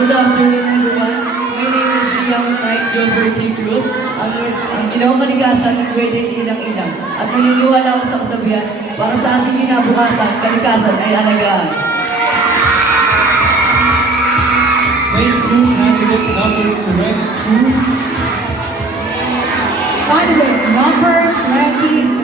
Good afternoon, everyone. My name is Young Knight Jover G. Cruz. Ang ginawang kalikasan ng wedding ilang-ilang. At naniniwala ako sa kasabihan, para sa ating kinabukasan, kalikasan ay alagaan. Thank you, candidate number 22. Candidate number 22.